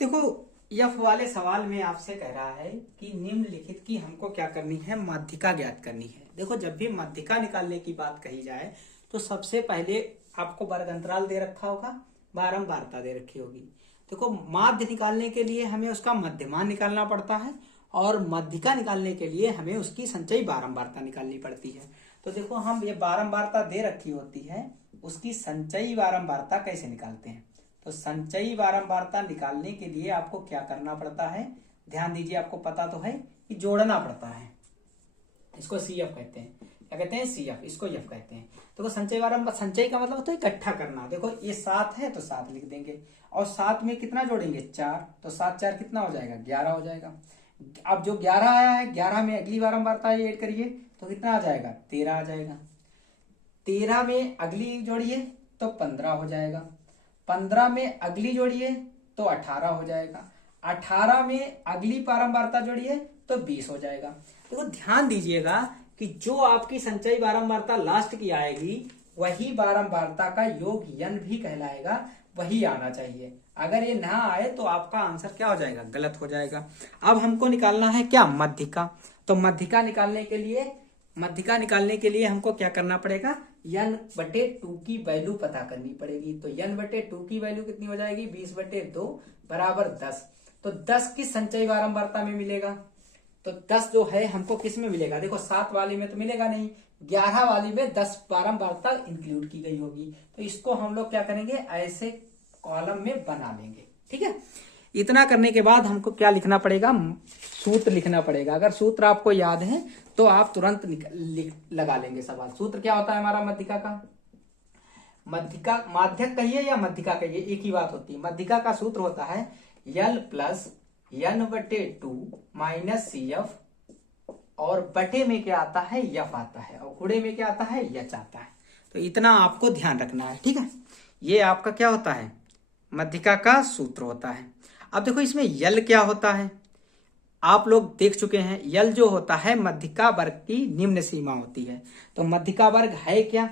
देखो यफ वाले सवाल में आपसे कह रहा है कि निम्नलिखित की हमको क्या करनी है, माध्यिका ज्ञात करनी है। देखो जब भी माध्यिका निकालने की बात कही जाए तो सबसे पहले आपको वर्ग अंतराल दे रखा होगा, बारंबारता दे रखी होगी। देखो माध्य निकालने के लिए हमें उसका मध्यमान निकालना पड़ता है और माध्यिका निकालने के लिए हमें उसकी संचयी बारंबारता निकालनी पड़ती है। तो देखो हम ये बारंबारता दे रखी होती है, उसकी संचयी बारंबारता कैसे निकालते हैं। तो संचयी बारंबारता निकालने के लिए आपको क्या करना पड़ता है, ध्यान दीजिए, आपको पता तो है कि जोड़ना पड़ता है। इसको CF कहते हैं, क्या कहते हैं, CF, इसको F कहते हैं। देखो संचयी बारंबार, संचयी का मतलब तो इकट्ठा करना। देखो ये 7 है तो 7 लिख देंगे और 7 में कितना जोड़ेंगे, 4, तो 7 4 कितना हो जाएगा, 11 हो जाएगा। अब जो 11 आया है, 11 में अगली बारंबारता ऐड करिए तो कितना आ जाएगा, 13 आ जाएगा। 13 में अगली जोड़िए तो 15 हो जाएगा। 15 में अगली जोड़िए तो 18 हो जाएगा। 18 में अगली बारंबारता जोड़िए तो 20 हो जाएगा। देखो ध्यान दीजिएगा कि जो आपकी संचयी बारंबारता लास्ट की आएगी वही बारंबारता का योग यन भी कहलाएगा, वही आना चाहिए। अगर ये ना आए तो आपका आंसर क्या हो जाएगा, गलत हो जाएगा। अब हमको निकालना है क्या, माध्यिका। तो माध्यिका निकालने के लिए हमको क्या करना पड़ेगा, n/2 की वैल्यू पता करनी पड़ेगी। तो n/2 की वैल्यू कितनी हो जाएगी, 20/2 बराबर 10। तो 10 की संचयी बारंबारता में मिलेगा, तो 10 जो है हमको किस में मिलेगा, देखो 7 वाली में तो मिलेगा नहीं, 11 वाली में 10 बारंबारता इंक्लूड की गई होगी। तो इसको हम लोग क्या करेंगे, ऐसे कॉलम में बना लेंगे। ठीक है, इतना करने के बाद हमको क्या लिखना पड़ेगा, सूत्र लिखना पड़ेगा। अगर सूत्र आपको याद है तो आप तुरंत लगा लेंगे सवाल। सूत्र क्या होता है हमारा माध्यिका का, माध्यक कहिए या माध्यिका कहिए, एक ही बात होती है। माध्यिका का सूत्र होता है L + n/2 - CF, और बटे में क्या आता है, F आता है, और गुणे में क्या आता है, H आता है। तो इतना आपको ध्यान रखना है। ठीक है, ये आपका क्या होता है, माध्यिका का सूत्र होता है। अब देखो इसमें यल क्या होता है, आप लोग देख चुके हैं। यल जो होता है माध्यिका वर्ग की निम्न सीमा होती है। तो माध्यिका वर्ग है क्या,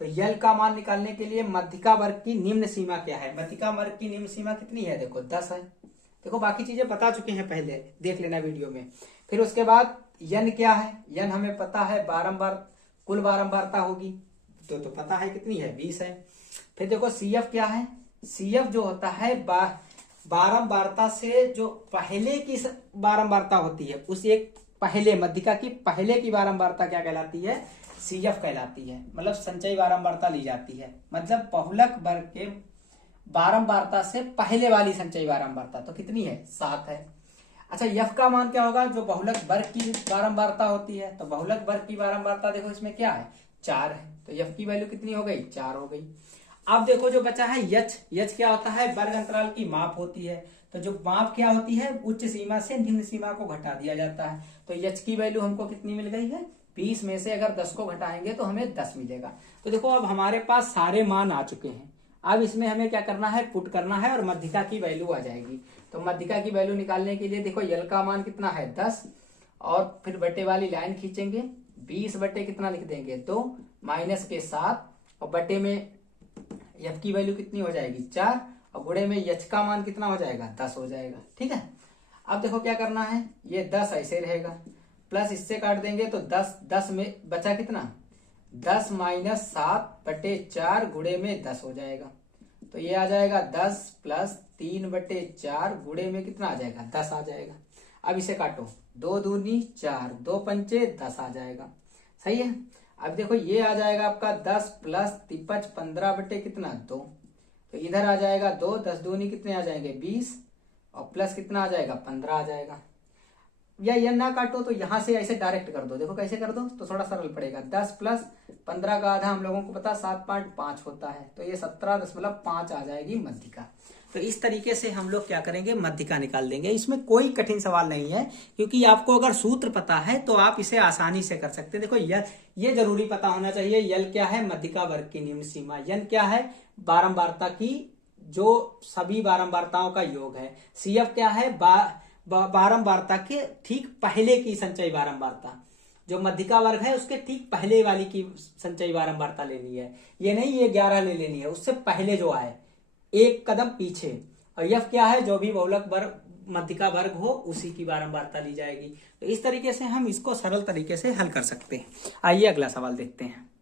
तो यल का मान निकालने के लिए माध्यिका वर्ग की निम्न सीमा क्या है, माध्यिका वर्ग की निम्न सीमा कितनी है, देखो 10 है। देखो बाकी चीजें बता चुके हैं, पहले देख लेना वीडियो में। फिर उसके बाद यन क्या है, यन हमें पता है बारंबार कुल बारंबारता होगी, तो पता है कितनी है, 20 है। फिर देखो CF क्या है, CF जो होता है बारंबारता से जो पहले की बारंबारता होती है, उस एक पहले माध्यिका की पहले की बारंबारता क्या कहलाती है, CF कहलाती है। मतलब संचयी बारंबारता ली जाती है, मतलब बहुलक वर्ग के बारंबारता से पहले वाली संचयी बारंबारता तो कितनी है, 7 है। अच्छा F का मान क्या होगा, जो बहुलक वर्ग की बारंबारता होती है। तो बहुलक वर्ग की बारंबारता देखो इसमें क्या है, 4 है। तो F की वैल्यू कितनी हो गई, 4 हो गई। अब देखो जो बचा है H क्या होता है, वर्ग अंतराल की माप होती है। तो जो माप क्या होती है, उच्च सीमा से निम्न सीमा को घटा दिया जाता है। तो H की वैल्यू हमको कितनी मिल गई है, 20 में से अगर 10 को घटाएंगे तो हमें 10 मिलेगा। तो देखो अब हमारे पास सारे मान आ चुके हैं। अब इसमें हमें क्या करना है, पुट करना है और माध्यिका की वैल्यू आ जाएगी। तो माध्यिका की वैल्यू निकालने के लिए देखो यल का मान कितना है, 10, और फिर बटे वाली लाइन खींचेंगे, 20 बटे कितना लिख देंगे, 2 माइनस के 7, और बटे में F की वैल्यू कितनी हो जाएगी, 4, और गुणे में H का मान कितना हो जाएगा, 10 हो जाएगा। ठीक है, अब देखो क्या करना है, ये 10 ऐसे रहेगा, प्लस इससे काट देंगे तो 10 में बचा कितना, 10 - 7 बटे 4 गुणे में 10 हो जाएगा। तो ये आ जाएगा 10 + 3/4 गुणे में कितना आ जाएगा, 10 आ जाएगा। अब इसे काटो, 2 दूनी 4, 2 पंचे 10 आ जाएगा। सही है। अब देखो ये आ जाएगा आपका 10 + 3 15 बटे कितना, 2। तो इधर आ जाएगा 2, 10 दूनी कितने आ जाएंगे, 20, और प्लस कितना आ जाएगा, 15 आ जाएगा। या ये ना काटो तो यहां से ऐसे डायरेक्ट कर दो, देखो कैसे कर दो तो थोड़ा सरल पड़ेगा। 10 + 15 का आधा हम लोगों को पता 7.5 होता है, तो ये 17.5 आ जाएगी माध्यिका। तो इस तरीके से हम लोग क्या करेंगे, माध्यिका निकाल देंगे। इसमें कोई कठिन सवाल नहीं है, क्योंकि आपको अगर सूत्र पता है तो आप इसे आसानी से कर सकते हैं। देखो ये जरूरी पता होना चाहिए, यल क्या है, माध्यिका वर्ग की निम्न सीमा, यन क्या है, बारंबारता की जो सभी बारंबारताओं का योग है, CF क्या है, बारंबारता के ठीक पहले की संचयी बारंबारता, जो माध्यिका वर्ग है उसके ठीक पहले वाली की संचयी बारंबारता लेनी है। ये नहीं ये 11 ले लेनी है, उससे पहले जो आए एक कदम पीछे, और यफ क्या है, जो भी बहुलक वर्ग मध्यिका वर्ग हो उसी की बारंबारता ली जाएगी। तो इस तरीके से हम इसको सरल तरीके से हल कर सकते हैं। आइए अगला सवाल देखते हैं।